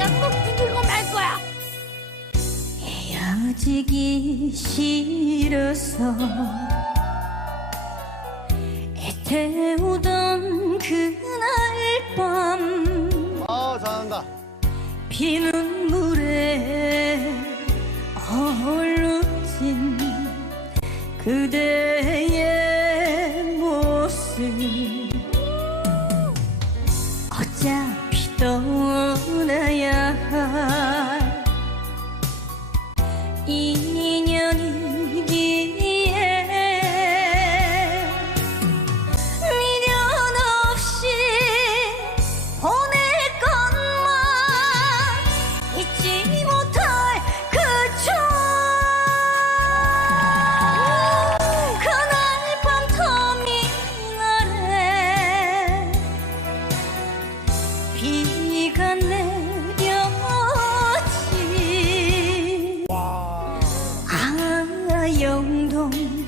내가 꼭 죽이고 말 거야. 헤어지기 싫어서 애태우던 그날 밤 아 잘한다. 비눈물에 얼룩진 그대의 인연이기에 미련 없이 보낼 것만 잊지 못할 그쵸 그날 밤 터미널에 비가 내 涌动。